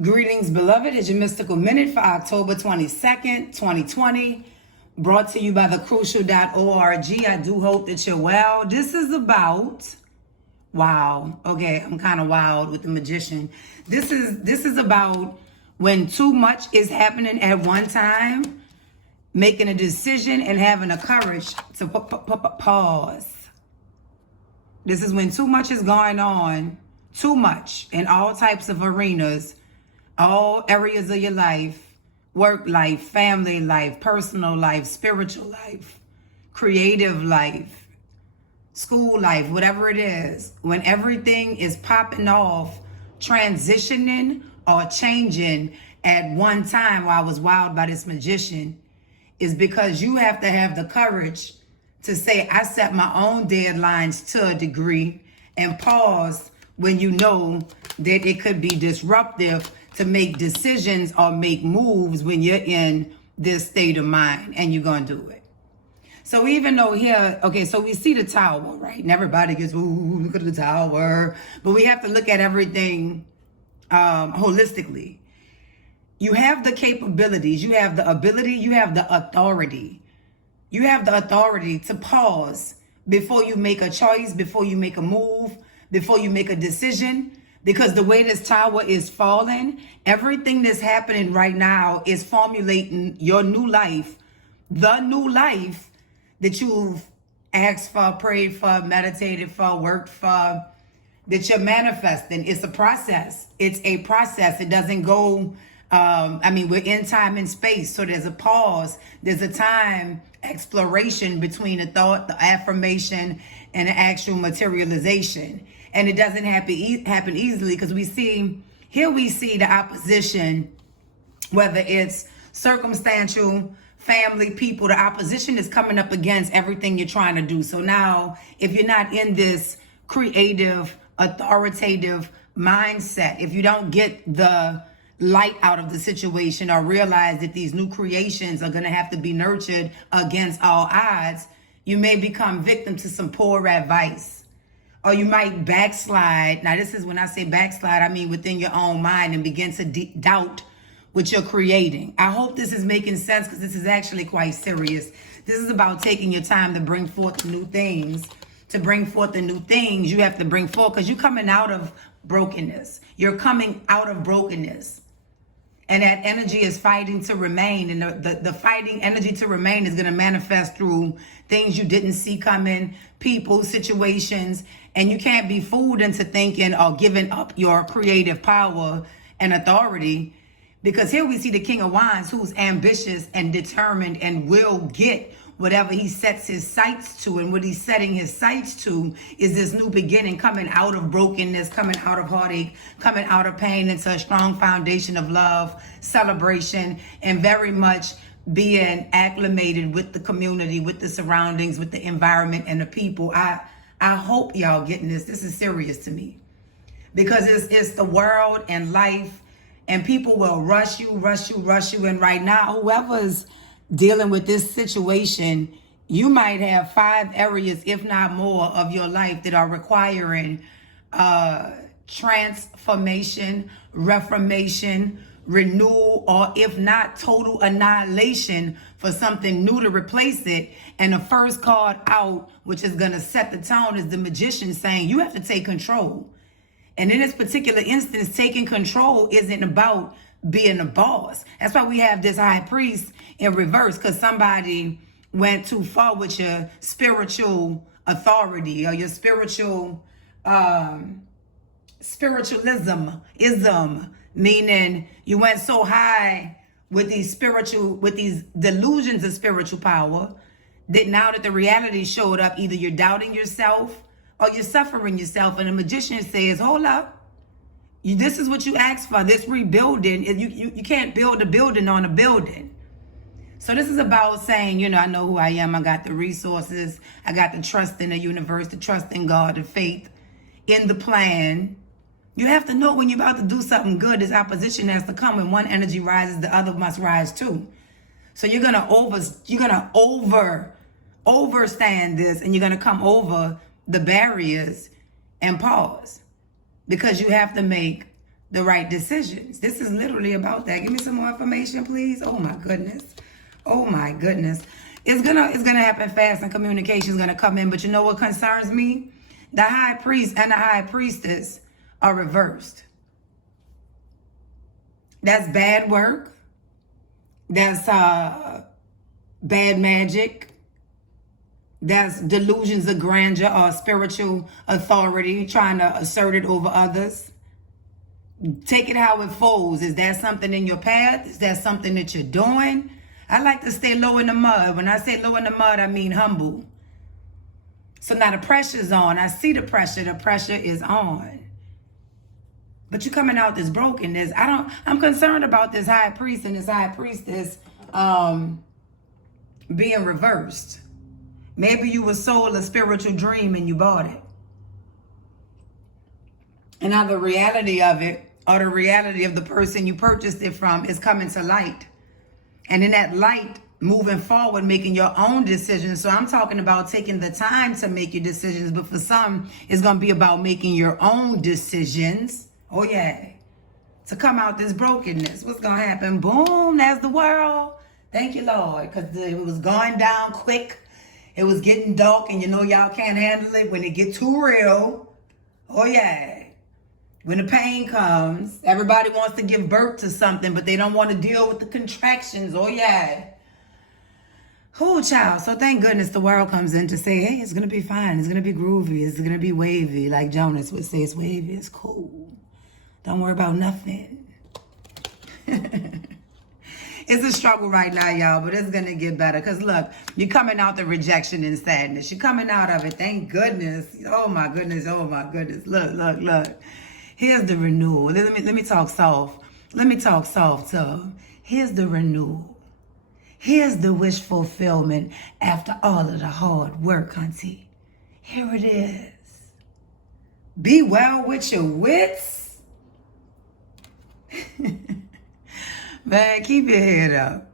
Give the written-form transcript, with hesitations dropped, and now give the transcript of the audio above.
Greetings, beloved. It's your Mystical Minute for October 22nd, 2020. Brought to you by thecrucial.org. I do hope that you're well. This is about, wow. Okay, I'm kind of wild with the magician. This is about when too much is happening at one time, making a decision and having the courage to pause. This is when too much is going on, too much in all types of arenas, all areas of your life, work life, family life, personal life, spiritual life, creative life, school life, whatever it is, when everything is popping off, transitioning or changing at one time, while I was wild by this magician, is because you have to have the courage to say, I set my own deadlines to a degree, and pause when you know that it could be disruptive to make decisions or make moves when you're in this state of mind and you're going to do it. So even though here, okay, so we see the tower, right? And everybody gets, ooh, look at the tower. But we have to look at everything holistically. You have the capabilities, you have the ability, you have the authority. You have the authority to pause before you make a choice, before you make a move, before you make a decision. Because the way this tower is falling, everything that's happening right now is formulating your new life, the new life that you've asked for, prayed for, meditated for, worked for, that you're manifesting. It's a process. It's a process. It doesn't go, we're in time and space. So there's a pause. There's a time exploration between the thought, the affirmation, and the actual materialization. And it doesn't happen easily, because we see the opposition, whether it's circumstantial, family, people. The opposition is coming up against everything you're trying to do. So now, if you're not in this creative, authoritative mindset, if you don't get the light out of the situation or realize that these new creations are going to have to be nurtured against all odds, you may become victim to some poor advice. Or you might backslide. Now, this is when I say backslide, I mean within your own mind, and begin to doubt what you're creating. I hope this is making sense, because this is actually quite serious. This is about taking your time to bring forth new things. To bring forth the new things you have to bring forth, because you're coming out of brokenness. You're coming out of brokenness. And that energy is fighting to remain. And the fighting energy to remain is going to manifest through things you didn't see coming, people, situations. And you can't be fooled into thinking or giving up your creative power and authority. Because here we see the King of Wands, who's ambitious and determined and will get whatever he sets his sights to. And what he's setting his sights to is this new beginning, coming out of brokenness, coming out of heartache, coming out of pain into a strong foundation of love, celebration, and very much being acclimated with the community, with the surroundings, with the environment and the people. I hope y'all getting this. This is serious to me, because it's the world and life, and people will rush you. And right now, whoever's dealing with this situation, you might have 5 areas, if not more, of your life that are requiring transformation, reformation, renewal, or if not total annihilation, for something new to replace it. And the first card out, which is going to set the tone, is the magician saying you have to take control. And in this particular instance, taking control isn't about being a boss. That's why we have this high priest in reverse, because somebody went too far with your spiritual authority or your spiritual spiritualism, meaning you went so high with these delusions of spiritual power that now that the reality showed up, either you're doubting yourself or you're suffering yourself. And the magician says, hold up. This is what you asked for, this rebuilding. You can't build a building on a building. So this is about saying, I know who I am. I got the resources. I got the trust in the universe, the trust in God, the faith in the plan. You have to know when you're about to do something good, this opposition has to come. When one energy rises, the other must rise too. So you're gonna overstand this, and you're gonna come over the barriers and pause, because you have to make the right decisions. This is literally about that. Give me some more information, please. Oh my goodness. Oh my goodness. It's gonna happen fast, and communication is gonna come in. But you know what concerns me? The high priest and the high priestess are reversed. That's bad work. That's bad magic. That's delusions of grandeur or spiritual authority, trying to assert it over others. Take it how it falls. Is that something in your path? Is that something that you're doing? I like to stay low in the mud. When I say low in the mud, I mean humble. So now the pressure's on. I see the pressure. The pressure is on. But you're coming out this brokenness. I'm concerned about this high priest and this high priestess being reversed. Maybe you were sold a spiritual dream and you bought it. And now the reality of it, or the reality of the person you purchased it from, is coming to light. And in that light, moving forward, making your own decisions. So I'm talking about taking the time to make your decisions. But for some, it's going to be about making your own decisions. Oh, yeah. To come out this brokenness. What's going to happen? Boom, that's the world. Thank you, Lord. Because it was going down quick. It was getting dark. And you know y'all can't handle it when it get too real. Oh, yeah. When the pain comes, everybody wants to give birth to something, but they don't want to deal with the contractions. Oh, yeah. Oh, child. So thank goodness the world comes in to say, hey, it's going to be fine. It's going to be groovy. It's going to be wavy. Like Jonas would say, it's wavy. It's cool. Don't worry about nothing. It's a struggle right now, y'all, but it's going to get better. Because, look, you're coming out the rejection and sadness. You're coming out of it. Thank goodness. Oh, my goodness. Oh, my goodness. Look, look, look. Here's the renewal. Let me talk soft. Let me talk soft, so here's the renewal. Here's the wish fulfillment after all of the hard work, auntie. Here it is. Be well with your wits. Man, keep your head up.